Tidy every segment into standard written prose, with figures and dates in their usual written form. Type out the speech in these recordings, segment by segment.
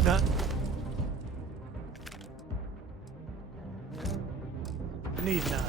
It's not... Need not.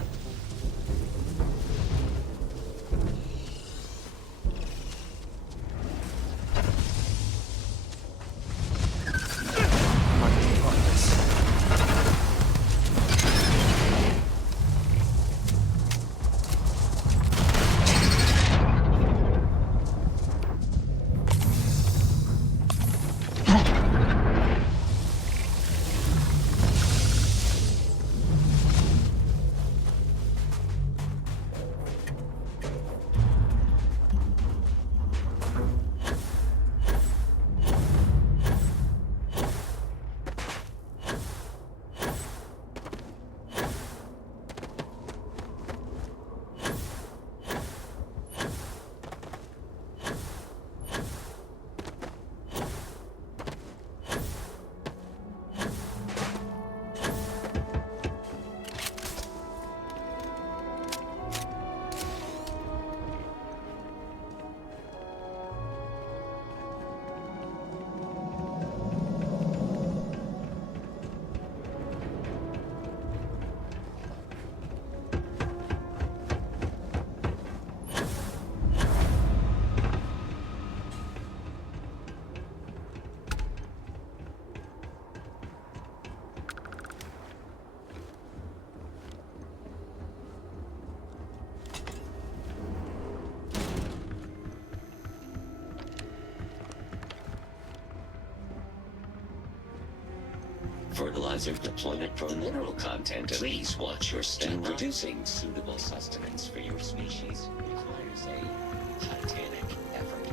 Fertilizer deployment for mineral content. Please watch your step. Producing suitable sustenance for your species requires a titanic effort.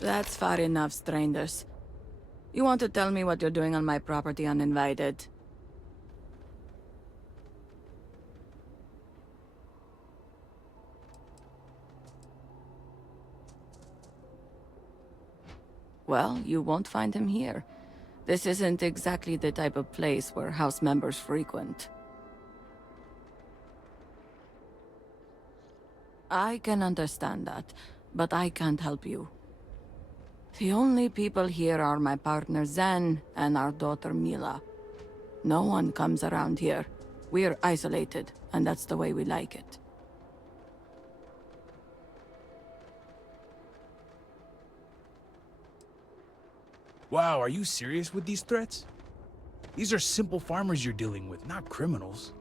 That's far enough, strangers. You want to tell me what you're doing on my property uninvited? Well, you won't find him here. This isn't exactly the type of place where house members frequent. I can understand that, but I can't help you. The only people here are my partner Zen and our daughter Mila. No one comes around here. We're isolated, and that's the way we like it. Wow, are you serious with these threats? These are simple farmers you're dealing with, not criminals.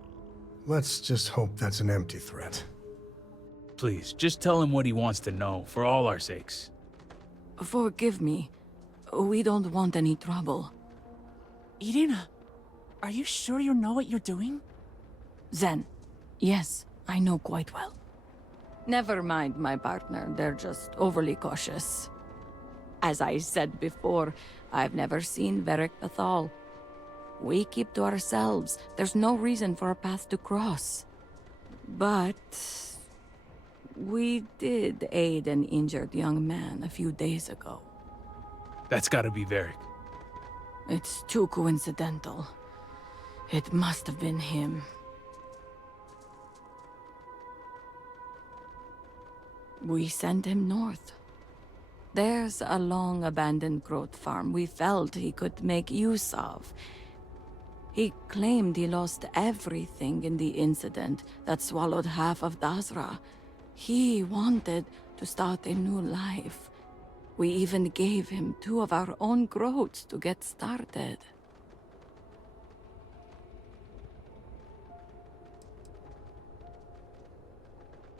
Let's just hope that's an empty threat. Please, just tell him what he wants to know, for all our sakes. Forgive me. We don't want any trouble. Irina, are you sure you know what you're doing? Zen. Yes, I know quite well. Never mind my partner, they're just overly cautious. As I said before, I've never seen Varric Bethal. We keep to ourselves. There's no reason for a path to cross. But We did aid an injured young man a few days ago. That's gotta be Varric. It's too coincidental. It must have been him. We sent him north. There's a long-abandoned growth farm we felt he could make use of. He claimed he lost everything in the incident that swallowed half of Dazra. He wanted to start a new life. We even gave him 2 of our own growths to get started.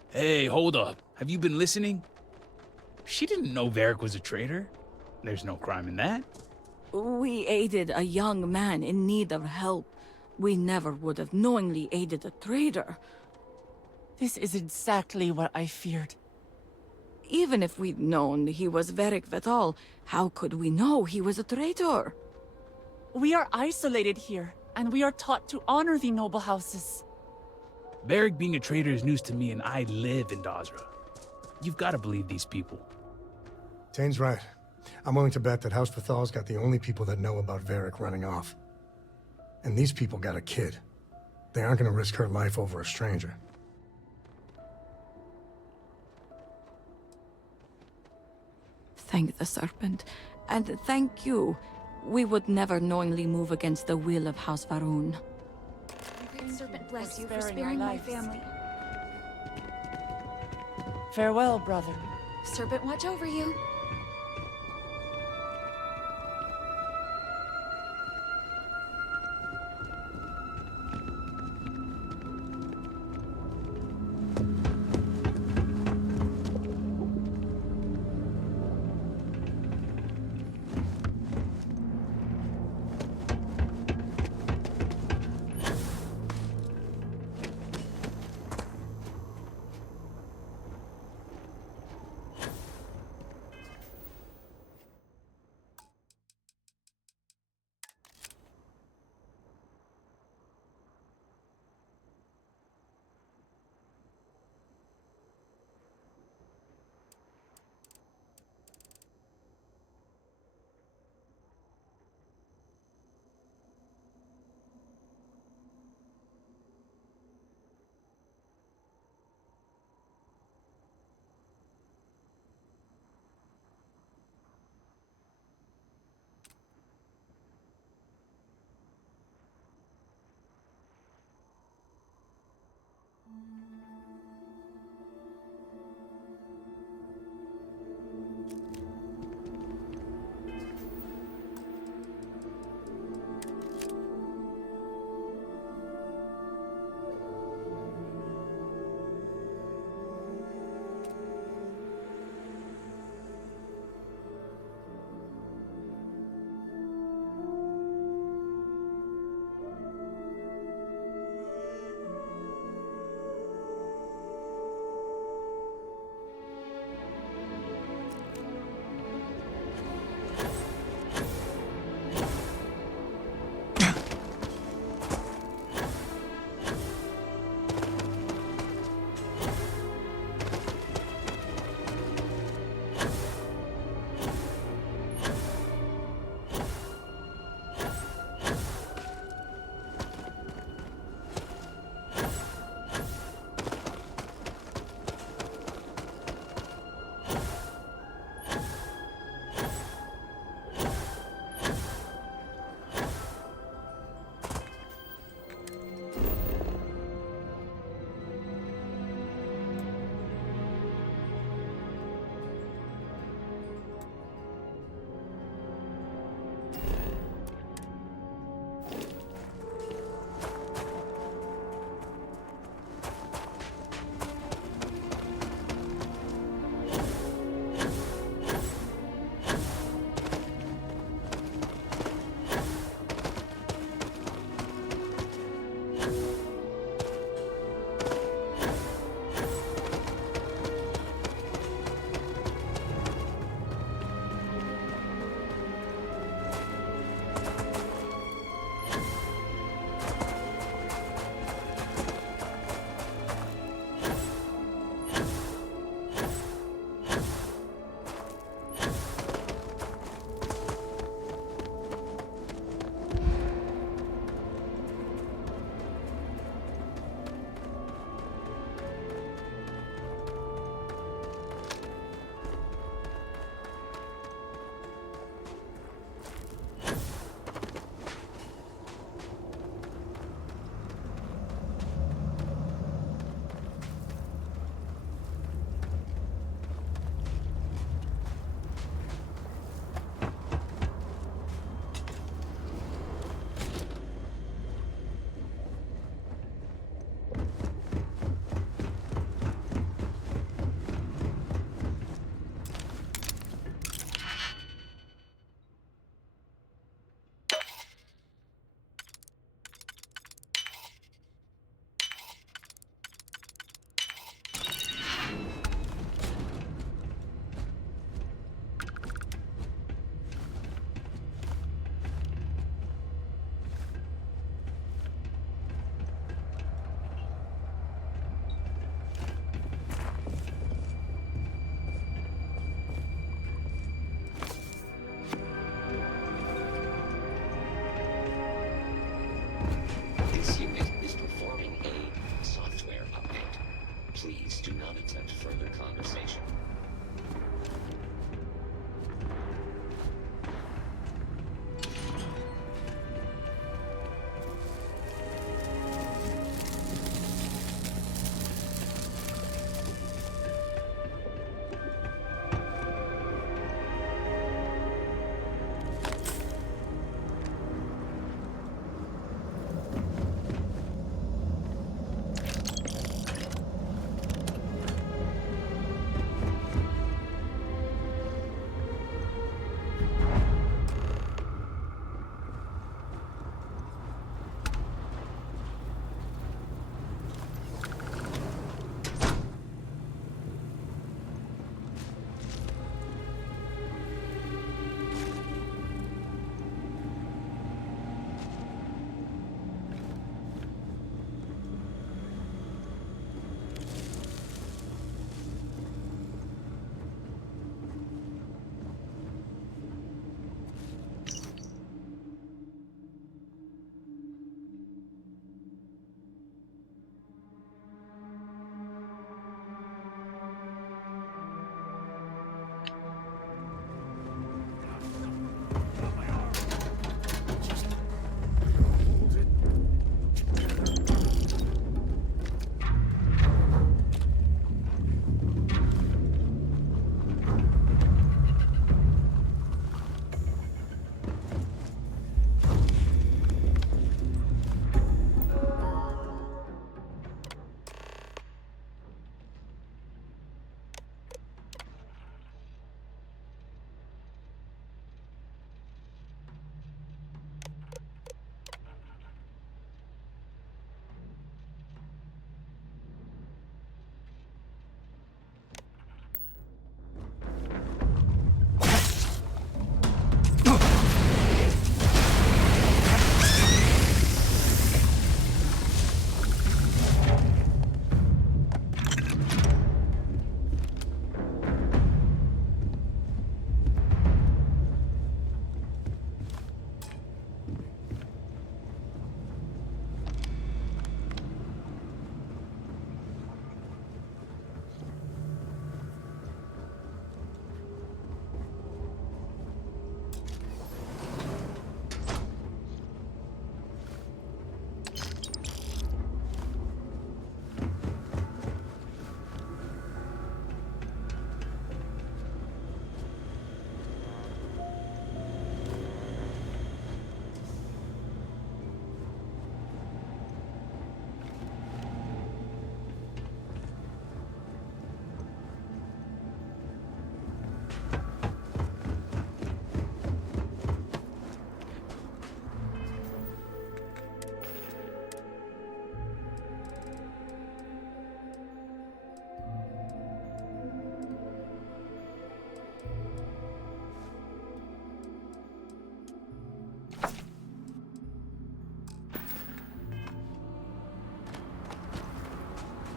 Hey, hold up. Have you been listening? She didn't know Varric was a traitor. There's no crime in that. We aided a young man in need of help. We never would have knowingly aided a traitor. This is exactly what I feared. Even if we'd known he was Varric Vital, how could we know he was a traitor? We are isolated here, and we are taught to honor the noble houses. Varric being a traitor is news to me, and I live in Dazra. You've got to believe these people. Tane's right. I'm willing to bet that House Bethal's got the only people that know about Varric running off. And these people got a kid. They aren't gonna risk her life over a stranger. Thank the Serpent, and thank you. We would never knowingly move against the will of House Varun. Great Serpent bless you for sparing sparing our my lives. family. Farewell, brother. Serpent watch over you.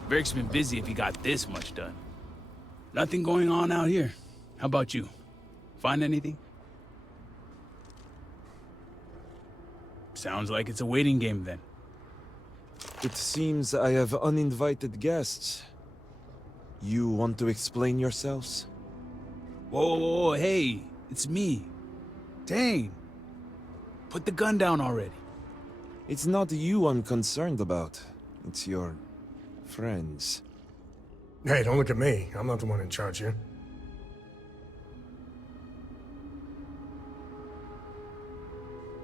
Varric's been busy if he got this much done. Nothing going on out here. How about you? Find anything? Sounds like it's a waiting game then. It seems I have uninvited guests. You want to explain yourselves? Whoa, hey, it's me. Dang. Put the gun down already. It's not you I'm concerned about. It's your friends. Hey, don't look at me. I'm not the one in charge here.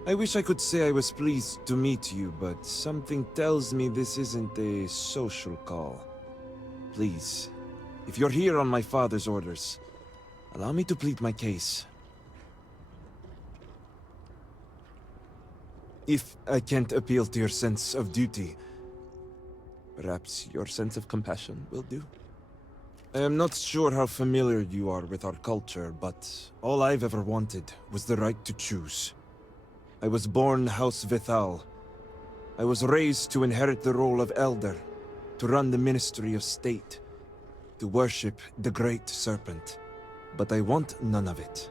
I wish I could say I was pleased to meet you, but something tells me this isn't a social call. Please, if you're here on my father's orders, allow me to plead my case. If I can't appeal to your sense of duty, perhaps your sense of compassion will do. I am not sure how familiar you are with our culture, but all I've ever wanted was the right to choose. I was born House Vithal. I was raised to inherit the role of Elder, to run the Ministry of State, to worship the Great Serpent. But I want none of it.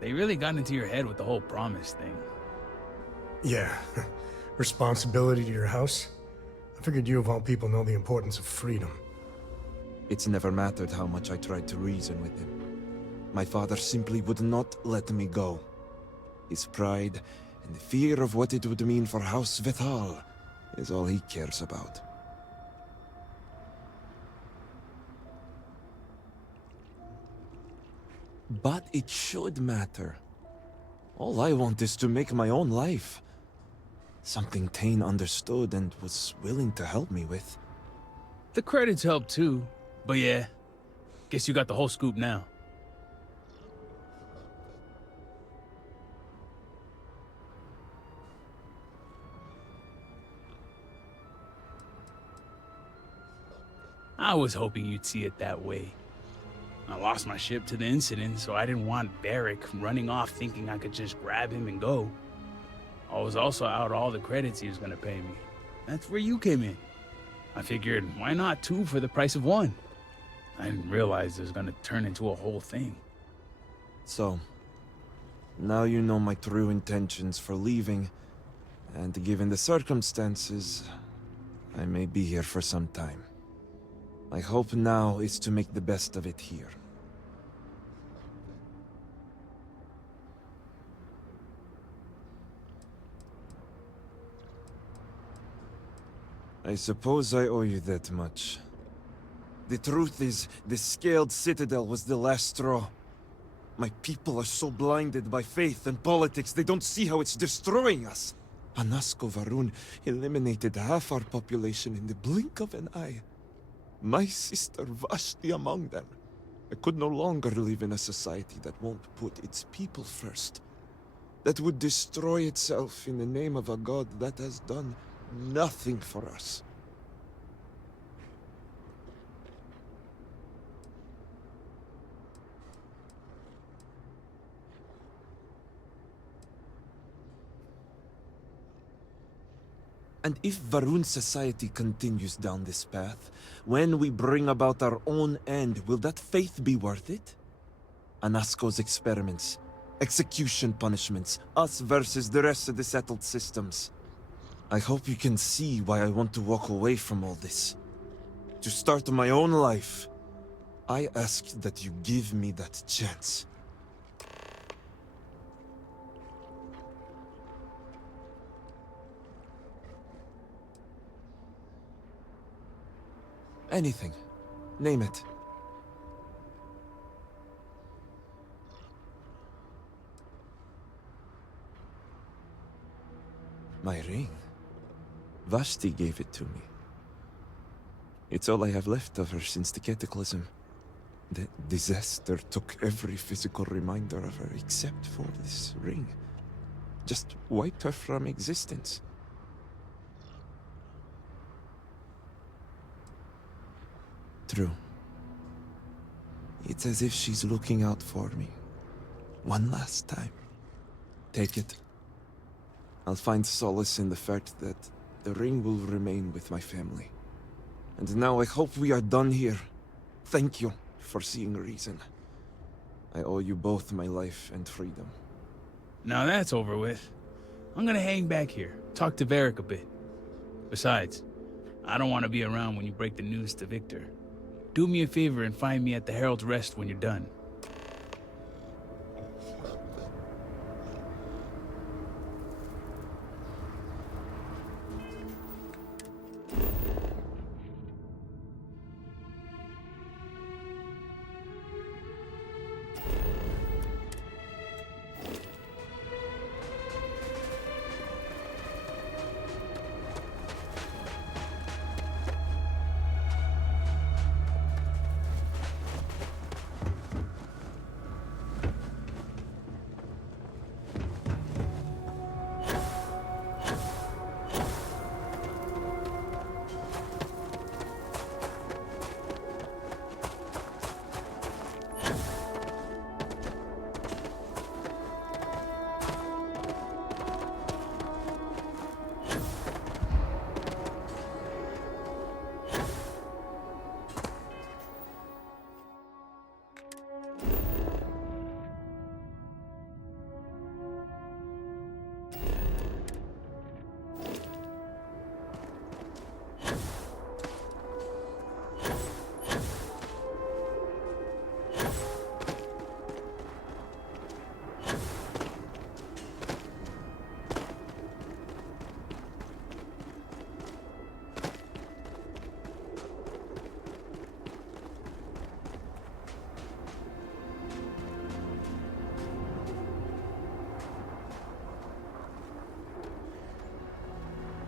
They really got into your head with the whole promise thing. Yeah. Responsibility to your house? I figured you of all people know the importance of freedom. It's never mattered how much I tried to reason with him. My father simply would not let me go. His pride and the fear of what it would mean for House Vithal is all he cares about. But it should matter. All I want is to make my own life. Something Tane understood and was willing to help me with. The credits help too, but yeah, guess you got the whole scoop now. I was hoping you'd see it that way. I lost my ship to the incident, so I didn't want Varric running off thinking I could just grab him and go. I was also out all the credits he was gonna pay me. That's where you came in. I figured, why not two for the price of one? I didn't realize it was gonna turn into a whole thing. So, now you know my true intentions for leaving, and given the circumstances, I may be here for some time. My hope now is to make the best of it here. I suppose I owe you that much. The truth is, the Scaled Citadel was the last straw. My people are so blinded by faith and politics, they don't see how it's destroying us. Anasko Varun eliminated half our population in the blink of an eye. My sister Vashti among them. I could no longer live in a society that won't put its people first. That would destroy itself in the name of a god that has done nothing for us. And if Varun society continues down this path, when we bring about our own end, will that faith be worth it? Anasko's experiments, execution punishments, us versus the rest of the settled systems. I hope you can see why I want to walk away from all this. To start my own life. I ask that you give me that chance. Anything. Name it. My ring. Vashti gave it to me. It's all I have left of her since the cataclysm. The disaster took every physical reminder of her except for this ring. Just wiped her from existence. True. It's as if she's looking out for me. One last time. Take it. I'll find solace in the fact that the ring will remain with my family. And now I hope we are done here. Thank you for seeing reason. I owe you both my life and freedom. Now that's over with. I'm gonna hang back here, talk to Varric a bit. Besides, I don't want to be around when you break the news to Victor. Do me a favor and find me at the Herald's Rest when you're done.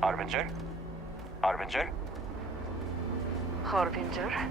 Harbinger? Harbinger? Harbinger?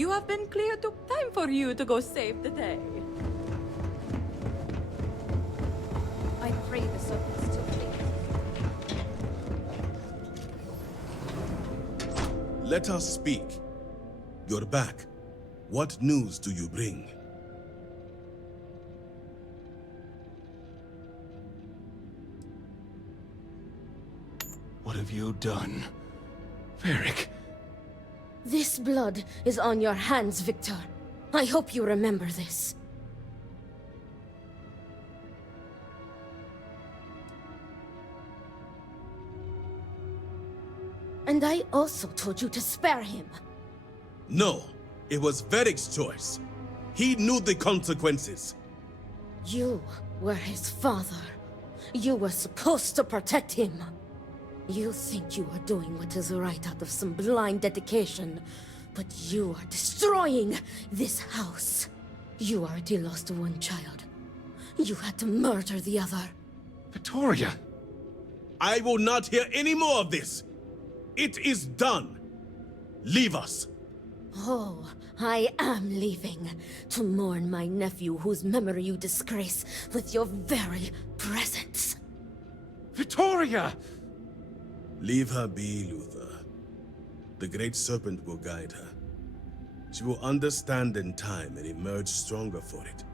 You have been cleared. Time for you to go save the day. I pray the serpents to please. Let us speak. You're back. What news do you bring? What have you done? Varric. This blood is on your hands, Victor. I hope you remember this. And I also told you to spare him. No, it was Varric's choice. He knew the consequences. You were his father. You were supposed to protect him. You think you are doing what is right out of some blind dedication, but you are destroying this house. You already lost one child. You had to murder the other. Victoria! I will not hear any more of this. It is done. Leave us. Oh, I am leaving to mourn my nephew whose memory you disgrace with your very presence. Victoria! Leave her be, Luther. The Great Serpent will guide her. She will understand in time and emerge stronger for it.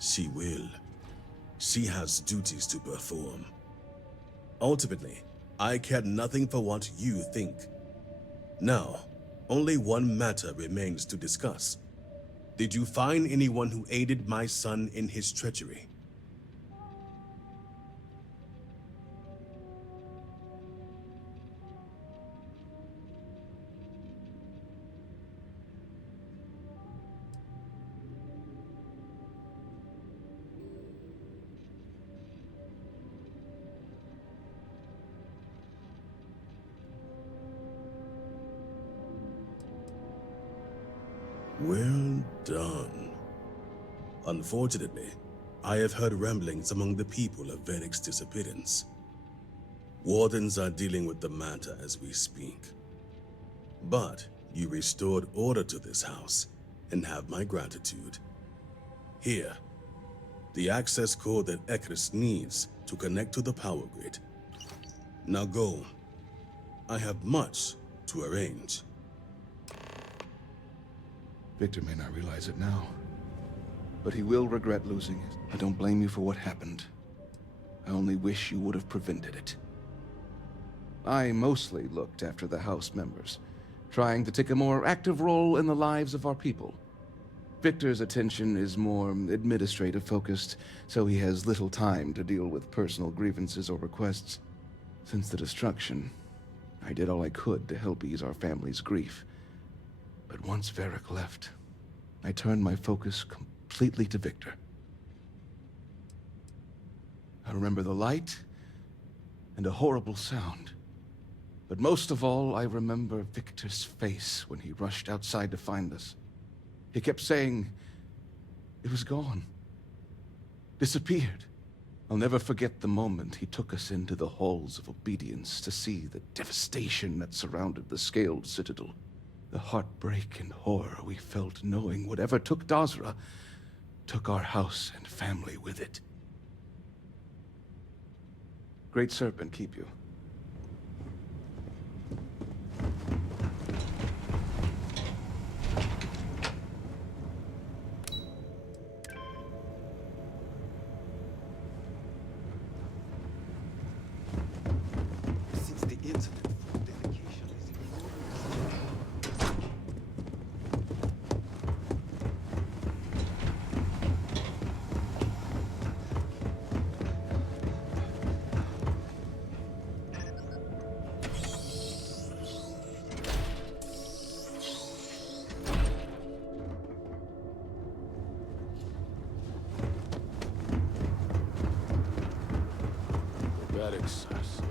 She will. She has duties to perform. Ultimately, I care nothing for what you think. Now, only one matter remains to discuss. Did you find anyone who aided my son in his treachery? Well done. Unfortunately, I have heard ramblings among the people of Varric's disappearance. Wardens are dealing with the matter as we speak. But you restored order to this house, and have my gratitude. Here, the access code that Ekris needs to connect to the power grid. Now go. I have much to arrange. Victor may not realize it now, but he will regret losing it. I don't blame you for what happened. I only wish you would have prevented it. I mostly looked after the House members, trying to take a more active role in the lives of our people. Victor's attention is more administrative focused, so he has little time to deal with personal grievances or requests. Since the destruction, I did all I could to help ease our family's grief. But once Varric left, I turned my focus completely to Victor. I remember the light and a horrible sound. But most of all, I remember Victor's face when he rushed outside to find us. He kept saying it was gone, disappeared. I'll never forget the moment he took us into the halls of obedience to see the devastation that surrounded the scaled citadel. The heartbreak and horror we felt knowing whatever took Dazra, took our house and family with it. Great Serpent keep you. Since the incident, dedication is Erratic's are so